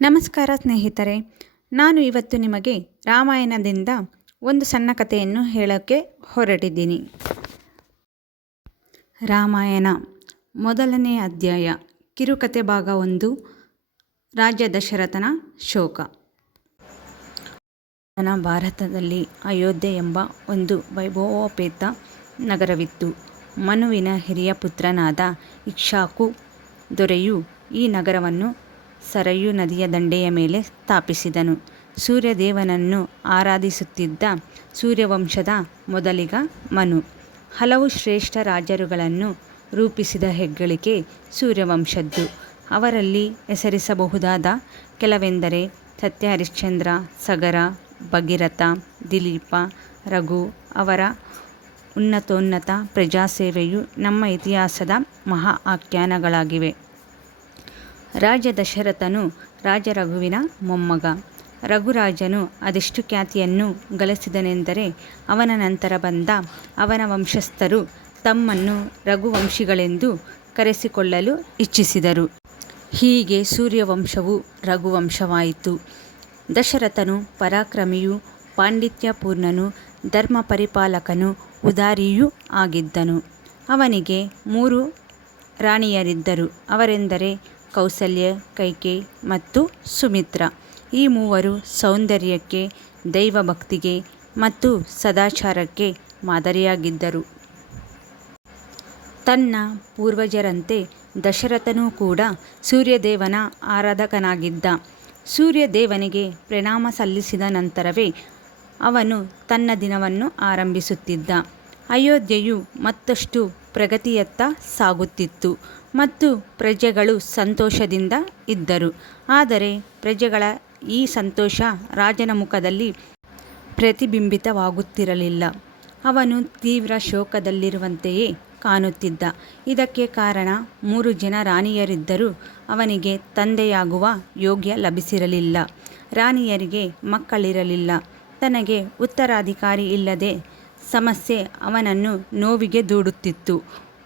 ನಮಸ್ಕಾರ ಸ್ನೇಹಿತರೆ, ನಾನು ಇವತ್ತು ನಿಮಗೆ ರಾಮಾಯಣದಿಂದ ಒಂದು ಸಣ್ಣ ಕಥೆಯನ್ನು ಹೇಳೋಕ್ಕೆ ಹೊರಟಿದ್ದೀನಿ. ರಾಮಾಯಣ ಮೊದಲನೇ ಅಧ್ಯಾಯ, ಕಿರುಕಥೆ ಭಾಗ 1. ರಾಜ ದಶರಥನ ಶೋಕ. ಭಾರತದಲ್ಲಿ ಅಯೋಧ್ಯೆ ಎಂಬ ಒಂದು ವೈಭವೋಪೇತ ನಗರವಿತ್ತು. ಮನುವಿನ ಹಿರಿಯ ಪುತ್ರನಾದ ಇಕ್ಷ್ವಾಕು ದೊರೆಯು ಈ ನಗರವನ್ನು ಸರಯೂ ನದಿಯ ದಂಡೆಯ ಮೇಲೆ ಸ್ಥಾಪಿಸಿದನು. ಸೂರ್ಯದೇವನನ್ನು ಆರಾಧಿಸುತ್ತಿದ್ದ ಸೂರ್ಯವಂಶದ ಮೊದಲಿಗ ಮನು. ಹಲವು ಶ್ರೇಷ್ಠ ರಾಜರುಗಳನ್ನು ರೂಪಿಸಿದ ಹೆಗ್ಗಳಿಕೆ ಸೂರ್ಯವಂಶದ್ದು. ಅವರಲ್ಲಿ ಹೆಸರಿಸಬಹುದಾದ ಕೆಲವೆಂದರೆ ಸತ್ಯ ಹರಿಶ್ಚಂದ್ರ, ಸಗರ, ಭಗೀರಥ, ದಿಲೀಪ, ರಘು. ಅವರ ಉನ್ನತೋನ್ನತ ಪ್ರಜಾಸೇವೆಯು ನಮ್ಮ ಇತಿಹಾಸದ ಮಹಾ ಆಖ್ಯಾನಗಳಾಗಿವೆ. ರಾಜ ದಶರಥನು ರಾಜ ರಘುವಿನ ಮೊಮ್ಮಗ. ರಘುರಾಜನು ಅದೆಷ್ಟು ಖ್ಯಾತಿಯನ್ನು ಗಳಿಸಿದನೆಂದರೆ ಅವನ ನಂತರ ಬಂದ ಅವನ ವಂಶಸ್ಥರು ತಮ್ಮನ್ನು ರಘುವಂಶಿಗಳೆಂದು ಕರೆಸಿಕೊಳ್ಳಲು ಇಚ್ಛಿಸಿದರು. ಹೀಗೆ ಸೂರ್ಯವಂಶವು ರಘುವಂಶವಾಯಿತು. ದಶರಥನು ಪರಾಕ್ರಮಿಯೂ ಪಾಂಡಿತ್ಯಪೂರ್ಣನೂ ಧರ್ಮ ಪರಿಪಾಲಕನೂ ಉದಾರಿಯೂ ಆಗಿದ್ದನು. ಅವನಿಗೆ 3 ರಾಣಿಯರಿದ್ದರು. ಅವರೆಂದರೆ ಕೌಸಲ್ಯ, ಕೈಕೇಯಿ ಮತ್ತು ಸುಮಿತ್ರ. ಈ ಮೂವರು ಸೌಂದರ್ಯಕ್ಕೆ, ದೈವಭಕ್ತಿಗೆ ಮತ್ತು ಸದಾಚಾರಕ್ಕೆ ಮಾದರಿಯಾಗಿದ್ದರು. ತನ್ನ ಪೂರ್ವಜರಂತೆ ದಶರಥನೂ ಕೂಡ ಸೂರ್ಯದೇವನ ಆರಾಧಕನಾಗಿದ್ದ. ಸೂರ್ಯದೇವನಿಗೆ ಪ್ರಣಾಮ ಸಲ್ಲಿಸಿದ ನಂತರವೇ ಅವನು ತನ್ನ ದಿನವನ್ನು ಆರಂಭಿಸುತ್ತಿದ್ದ. ಅಯೋಧ್ಯೆಯು ಮತ್ತಷ್ಟು ಪ್ರಗತಿಯತ್ತ ಸಾಗುತ್ತಿತ್ತು ಮತ್ತು ಪ್ರಜೆಗಳು ಸಂತೋಷದಿಂದ ಇದ್ದರು. ಆದರೆ ಪ್ರಜೆಗಳ ಈ ಸಂತೋಷ ರಾಜನ ಮುಖದಲ್ಲಿ ಪ್ರತಿಬಿಂಬಿತವಾಗುತ್ತಿರಲಿಲ್ಲ. ಅವನು ತೀವ್ರ ಶೋಕದಲ್ಲಿರುವಂತೆಯೇ ಕಾಣುತ್ತಿದ್ದ. ಇದಕ್ಕೆ ಕಾರಣ 3 ಜನ ರಾಣಿಯರಿದ್ದರೂ ಅವನಿಗೆ ತಂದೆಯಾಗುವ ಯೋಗ್ಯ ಲಭಿಸಿರಲಿಲ್ಲ. ರಾಣಿಯರಿಗೆ ಮಕ್ಕಳಿರಲಿಲ್ಲ. ತನಗೆ ಉತ್ತರಾಧಿಕಾರಿ ಇಲ್ಲದೆ ಸಮಸ್ಯೆ ಅವನನ್ನು ನೋವಿಗೆ ದೂಡುತ್ತಿತ್ತು.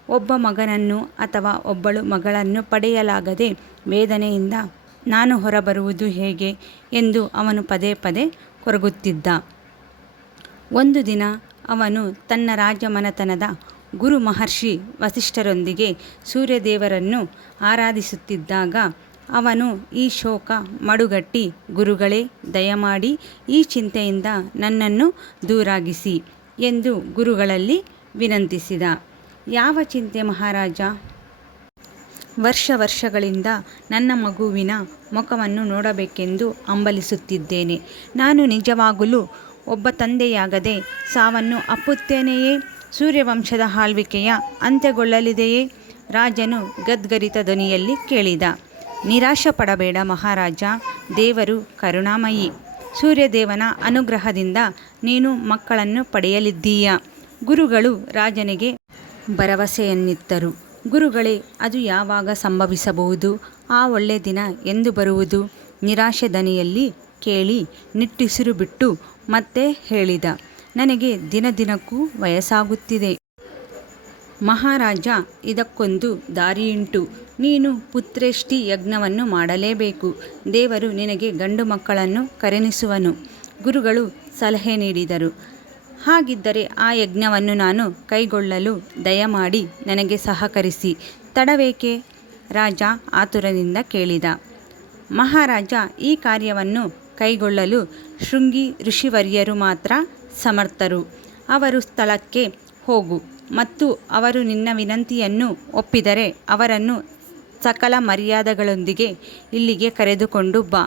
ಒಬ್ಬ ಮಗನನ್ನು ಅಥವಾ ಒಬ್ಬಳು ಮಗಳನ್ನು ಪಡೆಯಲಾಗದೆ ವೇದನೆಯಿಂದ ನಾನು ಹೊರಬರುವುದು ಹೇಗೆ ಎಂದು ಅವನು ಪದೇ ಪದೇ ಕೊರಗುತ್ತಿದ್ದ. ಒಂದು ದಿನ ಅವನು ತನ್ನ ರಾಜಮನೆತನದ ಗುರು ಮಹರ್ಷಿ ವಸಿಷ್ಠರೊಂದಿಗೆ ಸೂರ್ಯದೇವರನ್ನು ಆರಾಧಿಸುತ್ತಿದ್ದಾಗ ಅವನು ಈ ಶೋಕ ಮಡುಗಟ್ಟಿ, ಗುರುಗಳೇ, ದಯಮಾಡಿ ಈ ಚಿಂತೆಯಿಂದ ನನ್ನನ್ನು ದೂರಾಗಿಸಿ ಎಂದು ಗುರುಗಳಲ್ಲಿ ವಿನಂತಿಸಿದ. ಯಾವ ಚಿಂತೆ ಮಹಾರಾಜ? ವರ್ಷಗಳಿಂದ ನನ್ನ ಮಗುವಿನ ಮುಖವನ್ನು ನೋಡಬೇಕೆಂದು ಹಂಬಲಿಸುತ್ತಿದ್ದೇನೆ. ನಾನು ನಿಜವಾಗಲೂ ಒಬ್ಬ ತಂದೆಯಾಗದೆ ಸಾವನ್ನು ಅಪ್ಪುತ್ತೇನೆಯೇ? ಸೂರ್ಯವಂಶದ ಆಳ್ವಿಕೆಯ ಅಂತ್ಯಗೊಳ್ಳಲಿದೆಯೇ? ರಾಜನು ಗದ್ಗರಿತ ಧ್ವನಿಯಲ್ಲಿ ಕೇಳಿದ. ನಿರಾಶೆ ಪಡಬೇಡ ಮಹಾರಾಜ, ದೇವರು ಕರುಣಾಮಯಿ. ಸೂರ್ಯದೇವನ ಅನುಗ್ರಹದಿಂದ ನೀನು ಮಕ್ಕಳನ್ನು ಪಡೆಯಲಿದ್ದೀಯ. ಗುರುಗಳು ರಾಜನಿಗೆ ಭರವಸೆಯನ್ನಿತ್ತರು. ಗುರುಗಳೇ, ಅದು ಯಾವಾಗ ಸಂಭವಿಸಬಹುದು? ಆ ಒಳ್ಳೆ ದಿನ ಎಂದು ಬರುವುದು? ನಿರಾಶೆ ದನಿಯಲ್ಲಿ ಕೇಳಿ ನಿಟ್ಟುಸಿರು ಬಿಟ್ಟು ಮತ್ತೆ ಹೇಳಿದ. ನನಗೆ ದಿನದಿನಕ್ಕೂ ವಯಸ್ಸಾಗುತ್ತಿದೆ ಮಹಾರಾಜ. ಇದಕ್ಕೊಂದು ದಾರಿಯುಂಟು. ನೀನು ಪುತ್ರೇಷ್ಟಿ ಯಜ್ಞವನ್ನು ಮಾಡಲೇಬೇಕು. ದೇವರು ನಿನಗೆ ಗಂಡು ಮಕ್ಕಳನ್ನು ಕರುಣಿಸುವನು. ಗುರುಗಳು ಸಲಹೆ ನೀಡಿದರು. ಹಾಗಿದ್ದರೆ ಆ ಯಜ್ಞವನ್ನು ನಾನು ಕೈಗೊಳ್ಳಲು ದಯಮಾಡಿ ನನಗೆ ಸಹಕರಿಸಿ. ತಡವೇಕೆ? ರಾಜ ಆತುರದಿಂದ ಕೇಳಿದ. ಮಹಾರಾಜ, ಈ ಕಾರ್ಯವನ್ನು ಕೈಗೊಳ್ಳಲು ಶೃಂಗಿ ಋಷಿವರ್ಯರು ಮಾತ್ರ ಸಮರ್ಥರು. ಅವರು ಸ್ಥಳಕ್ಕೆ ಹೋಗು ಮತ್ತು ಅವರು ನಿನ್ನ ವಿನಂತಿಯನ್ನು ಒಪ್ಪಿದರೆ ಅವರನ್ನು ಸಕಲ ಮರ್ಯಾದೆಗಳೊಂದಿಗೆ ಇಲ್ಲಿಗೆ ಕರೆದುಕೊಂಡು ಬಾ.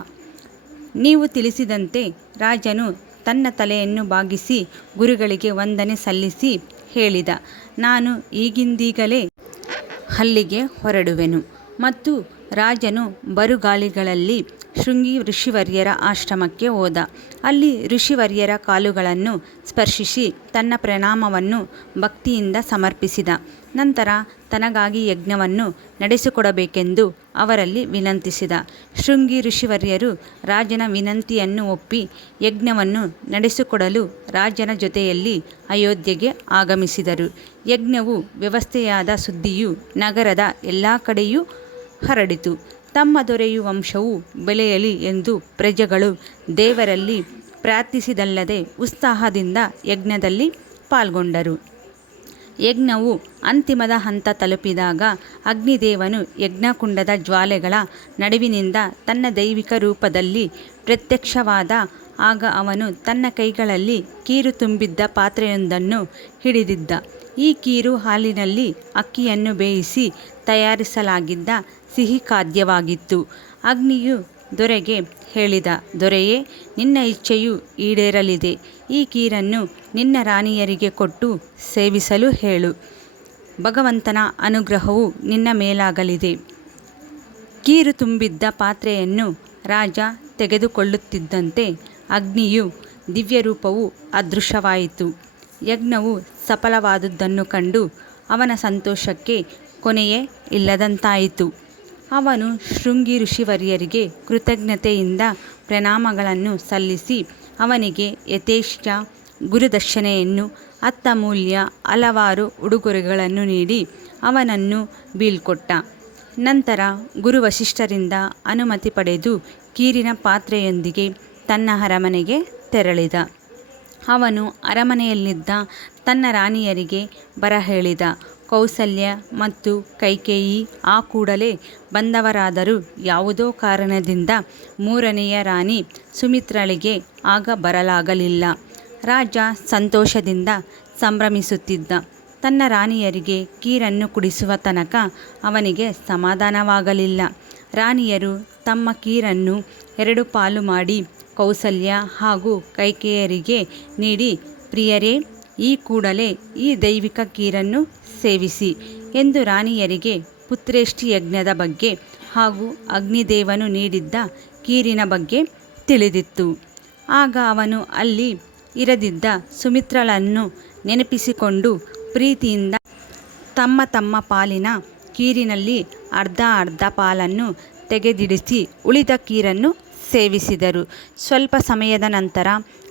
ನೀವು ತಿಳಿಸಿದಂತೆ ರಾಜನು ತನ್ನ ತಲೆಯನ್ನು ಬಾಗಿಸಿ ಗುರುಗಳಿಗೆ ವಂದನೆ ಸಲ್ಲಿಸಿ ಹೇಳಿದ. ನಾನು ಈಗಿಂದೀಗಲೇ ಅಲ್ಲಿಗೆ ಹೊರಡುವೆನು. ಮತ್ತು ರಾಜನು ಬರುಗಾಳಿಗಳಲ್ಲಿ ಶೃಂಗಿ ಋಷಿವರ್ಯರ ಆಶ್ರಮಕ್ಕೆ ಹೋದ. ಅಲ್ಲಿ ಋಷಿವರ್ಯರ ಕಾಲುಗಳನ್ನು ಸ್ಪರ್ಶಿಸಿ ತನ್ನ ಪ್ರಣಾಮವನ್ನು ಭಕ್ತಿಯಿಂದ ಸಮರ್ಪಿಸಿದ. ನಂತರ ತನಗಾಗಿ ಯಜ್ಞವನ್ನು ನಡೆಸಿಕೊಡಬೇಕೆಂದು ಅವರಲ್ಲಿ ವಿನಂತಿಸಿದ. ಶೃಂಗಿ ಋಷಿವರ್ಯರು ರಾಜನ ವಿನಂತಿಯನ್ನು ಒಪ್ಪಿ ಯಜ್ಞವನ್ನು ನಡೆಸಿಕೊಡಲು ರಾಜನ ಜೊತೆಯಲ್ಲಿ ಅಯೋಧ್ಯೆಗೆ ಆಗಮಿಸಿದರು. ಯಜ್ಞವು ವ್ಯವಸ್ಥೆಯಾದ ಸುದ್ದಿಯು ನಗರದ ಎಲ್ಲ ಕಡೆಯೂ ಹರಡಿತು. ತಮ್ಮ ದೊರೆಯು ವಂಶವು ಬೆಳೆಯಲಿ ಎಂದು ಪ್ರಜೆಗಳು ದೇವರಲ್ಲಿ ಪ್ರಾರ್ಥಿಸಿದಲ್ಲದೆ ಉತ್ಸಾಹದಿಂದ ಯಜ್ಞದಲ್ಲಿ ಪಾಲ್ಗೊಂಡರು. ಯಜ್ಞವು ಅಂತಿಮದ ಹಂತ ತಲುಪಿದಾಗ ಅಗ್ನಿದೇವನು ಯಜ್ಞಕುಂಡದ ಜ್ವಾಲೆಗಳ ನಡುವಿನಿಂದ ತನ್ನ ದೈವಿಕ ರೂಪದಲ್ಲಿ ಪ್ರತ್ಯಕ್ಷವಾದ. ಆಗ ಅವನು ತನ್ನ ಕೈಗಳಲ್ಲಿ ಕೀರು ತುಂಬಿದ್ದ ಪಾತ್ರೆಯೊಂದನ್ನು ಹಿಡಿದಿದ್ದ. ಈ ಕೀರು ಹಾಲಿನಲ್ಲಿ ಅಕ್ಕಿಯನ್ನು ಬೇಯಿಸಿ ತಯಾರಿಸಲಾಗಿದ್ದ ಸಿಹಿ ಖಾದ್ಯವಾಗಿತ್ತು. ಅಗ್ನಿಯು ದೊರೆಗೆ ಹೇಳಿದ, ದೊರೆಯೇ, ನಿನ್ನ ಇಚ್ಛೆಯು ಈಡೇರಲಿದೆ. ಈ ಕೀರನ್ನು ನಿನ್ನ ರಾಣಿಯರಿಗೆ ಕೊಟ್ಟು ಸೇವಿಸಲು ಹೇಳು. ಭಗವಂತನ ಅನುಗ್ರಹವು ನಿನ್ನ ಮೇಲಾಗಲಿದೆ. ಕೀರು ತುಂಬಿದ್ದ ಪಾತ್ರೆಯನ್ನು ರಾಜ ತೆಗೆದುಕೊಳ್ಳುತ್ತಿದ್ದಂತೆ ಅಗ್ನಿಯು ದಿವ್ಯರೂಪವು ಅದೃಶ್ಯವಾಯಿತು. ಯಜ್ಞವು ಸಫಲವಾದುದನ್ನು ಕಂಡು ಅವನ ಸಂತೋಷಕ್ಕೆ ಕೊನೆಯೇ ಇಲ್ಲದಂತಾಯಿತು. ಅವನು ಶೃಂಗಿ ಋಷಿವರ್ಯರಿಗೆ ಕೃತಜ್ಞತೆಯಿಂದ ಪ್ರಣಾಮಗಳನ್ನು ಸಲ್ಲಿಸಿ ಅವನಿಗೆ ಯಥೇಚ್ಛ ಗುರುದಕ್ಷಿಣೆಯನ್ನು, ಅತ್ಯಮೂಲ್ಯ ಹಲವಾರು ಉಡುಗೊರೆಗಳನ್ನು ನೀಡಿ ಅವನನ್ನು ಬೀಳ್ಕೊಟ್ಟ. ನಂತರ ಗುರು ವಸಿಷ್ಠರಿಂದ ಅನುಮತಿ ಪಡೆದು ಕೀರಿನ ಪಾತ್ರೆಯೊಂದಿಗೆ ತನ್ನ ಅರಮನೆಗೆ ತೆರಳಿದ. ಅವನು ಅರಮನೆಯಲ್ಲಿದ್ದ ತನ್ನ ರಾಣಿಯರಿಗೆ ಬರಹೇಳಿದ. ಕೌಸಲ್ಯ ಮತ್ತು ಕೈಕೇಯಿ ಆ ಕೂಡಲೇ ಬಂದವರಾದರೂ ಯಾವುದೋ ಕಾರಣದಿಂದ ಮೂರನೆಯ ರಾಣಿ ಸುಮಿತ್ರಳಿಗೆ ಆಗ ಬರಲಾಗಲಿಲ್ಲ. ರಾಜ ಸಂತೋಷದಿಂದ ಸಂಭ್ರಮಿಸುತ್ತಿದ್ದ. ತನ್ನ ರಾಣಿಯರಿಗೆ ಕೀರನ್ನು ಕುಡಿಸುವ ತನಕ ಅವನಿಗೆ ಸಮಾಧಾನವಾಗಲಿಲ್ಲ. ರಾಣಿಯರು ತಮ್ಮ ಕೀರನ್ನು 2 ಪಾಲು ಮಾಡಿ ಕೌಸಲ್ಯ ಹಾಗೂ ಕೈಕೇಯರಿಗೆ ನೀಡಿ, ಪ್ರಿಯರೇ, ಈ ಕೂಡಲೇ ಈ ದೈವಿಕ ಕೀರನ್ನು ಸೇವಿಸಿ ಎಂದು ರಾಣಿಯರಿಗೆ ಪುತ್ರೇಷ್ಠಿ ಯಜ್ಞದ ಬಗ್ಗೆ ಹಾಗೂ ಅಗ್ನಿದೇವನು ನೀಡಿದ್ದ ಕೀರಿನ ಬಗ್ಗೆ ತಿಳಿದಿತ್ತು. ಆಗ ಅವನು ಅಲ್ಲಿ ಇರದಿದ್ದ ಸುಮಿತ್ರಳನ್ನು ನೆನಪಿಸಿಕೊಂಡು ಪ್ರೀತಿಯಿಂದ ತಮ್ಮ ತಮ್ಮ ಪಾಲಿನ ಕೀರಿನಲ್ಲಿ ಅರ್ಧ ಪಾಲನ್ನು ತೆಗೆದಿಡಿಸಿ ಉಳಿದ ಕೀರನ್ನು ಸೇವಿಸಿದರು. ಸ್ವಲ್ಪ ಸಮಯದ ನಂತರ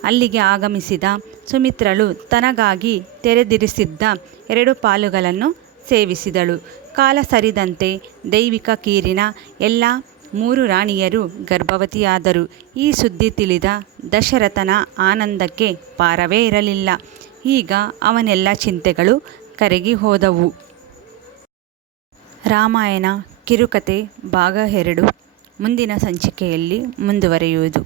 ಅಲ್ಲಿಗೆ ಆಗಮಿಸಿದ ಸುಮಿತ್ರಳು ತನಗಾಗಿ ತೆರೆದಿರಿಸಿದ್ದ 2 ಪಾಲುಗಳನ್ನು ಸೇವಿಸಿದಳು. ಕಾಲ ಸರಿದಂತೆ ದೈವಿಕ ಕೀರಿನ ಎಲ್ಲ 3 ರಾಣಿಯರು ಗರ್ಭವತಿಯಾದರು. ಈ ಸುದ್ದಿ ತಿಳಿದ ದಶರಥನ ಆನಂದಕ್ಕೆ ಪಾರವೇ ಇರಲಿಲ್ಲ. ಈಗ ಅವನೆಲ್ಲ ಚಿಂತೆಗಳು ಕರಗಿ ಹೋದವು. ರಾಮಾಯಣ ಕಿರುಕತೆ ಭಾಗ 2 ಮುಂದಿನ ಸಂಚಿಕೆಯಲ್ಲಿ ಮುಂದುವರಿಯುವುದು.